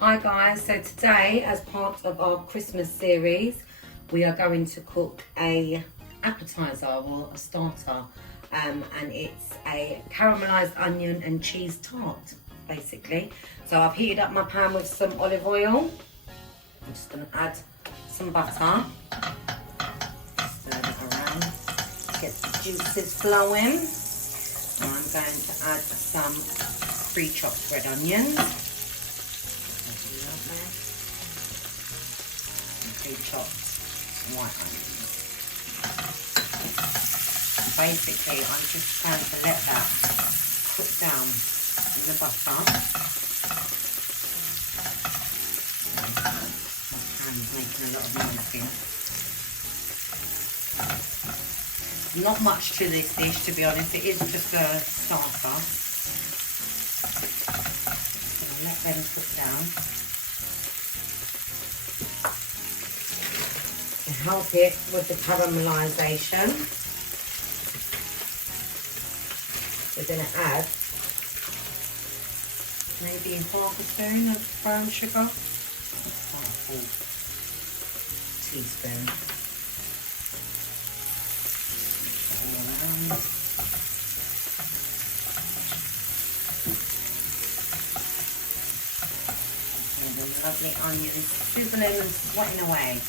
Hi guys, so today as part of our Christmas series we are going to cook a appetizer or a starter and it's a caramelised onion and cheese tart basically. So I've heated up my pan with some olive oil. I'm just going to add some butter, stir it around, get the juices flowing. So I'm going to add some pre-chopped red onions. Pre-chopped white onions. Basically, I'm just going to let that cook down in the butter. My pan's making a lot of noise here. Not much to this dish, to be honest. It is just a starter. So I'll let them cook down. To help it with the caramelisation, we're going to add maybe half a spoon of brown sugar. That's not a full teaspoon. Mix it all around. And the lovely onion is sizzling and sweating away.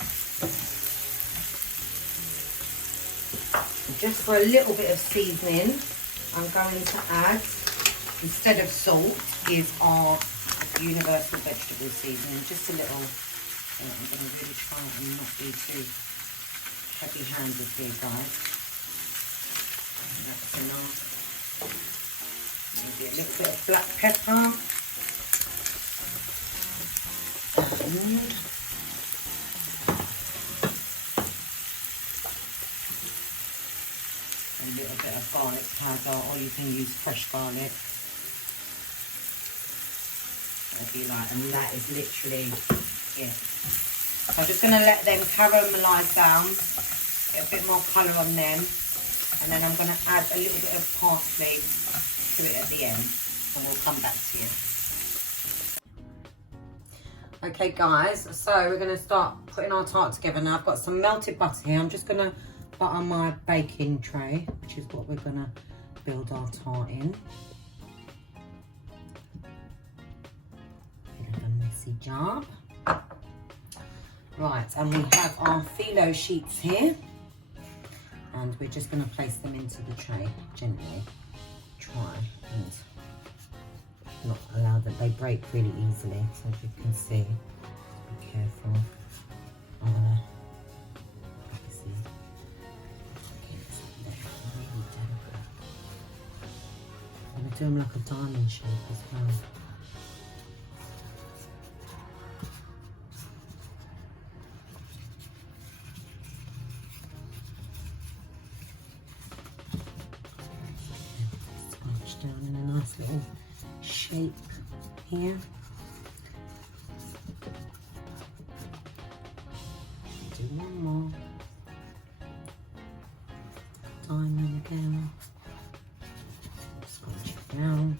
Just for a little bit of seasoning, I'm going to add, instead of salt, is our universal vegetable seasoning. Just a little. I'm going to really try and not be too heavy-handed here, guys. That's enough. Maybe a little bit of black pepper. And a little bit of garlic powder, or you can use fresh garlic, whatever you like, and that is literally it. So I'm just going to let them caramelise down, get a bit more colour on them, and then I'm going to add a little bit of parsley to it at the end, and we'll come back to you. Okay guys, so we're going to start putting our tart together now. I've got some melted butter here. I'm just going to butter my baking tray, which is what we're going to build our tart in. Bit of a messy job. Right, and we have our phyllo sheets here, and we're just going to place them into the tray gently. Try and not allow that they break really easily, so as you can see, be careful. I'm going to do them like a diamond shape as well. Scrunch down in a nice little shape here. Do one more. Diamond again. Down.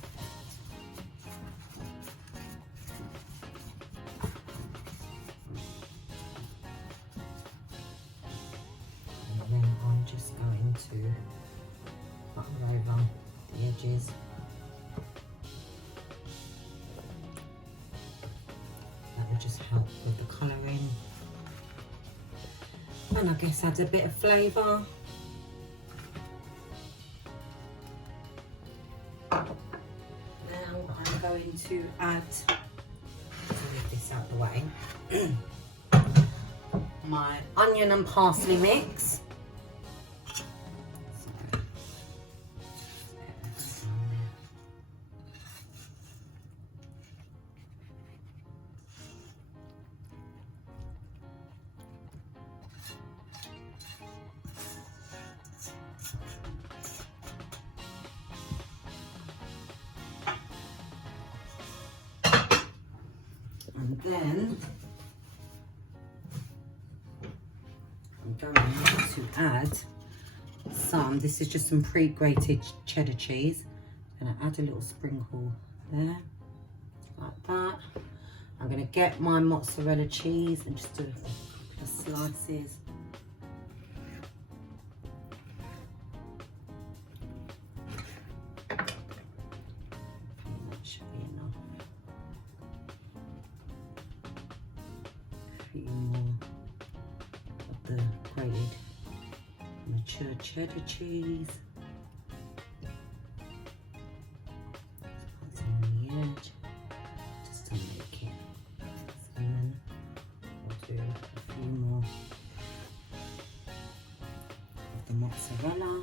And then I'm just going to butter over the edges. That will just help with the colouring, and I guess add a bit of flavour. Going to add, move this out of the way, my onion and parsley mix. And then I'm going to add some, this is just some pre-grated cheddar cheese. I'm going to add a little sprinkle there, like that. I'm going to get my mozzarella cheese and just do a couple of slices. That should be enough. A few more of the grated mature cheddar cheese. Just put some on the edge, just to make it. And then we'll do a few more of the mozzarella.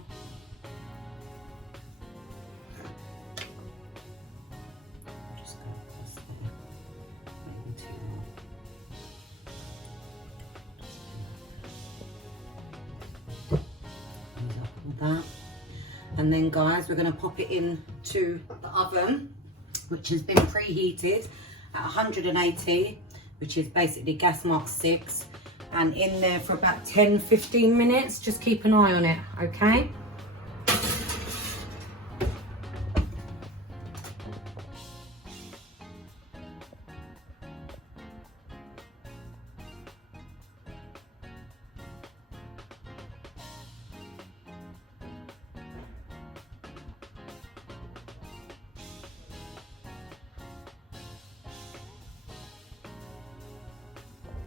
Just go across there, maybe two more. That. And then guys, we're going to pop it into the oven, which has been preheated at 180, which is basically gas mark 6, and in there for about 10-15 minutes. Just keep an eye on it, okay?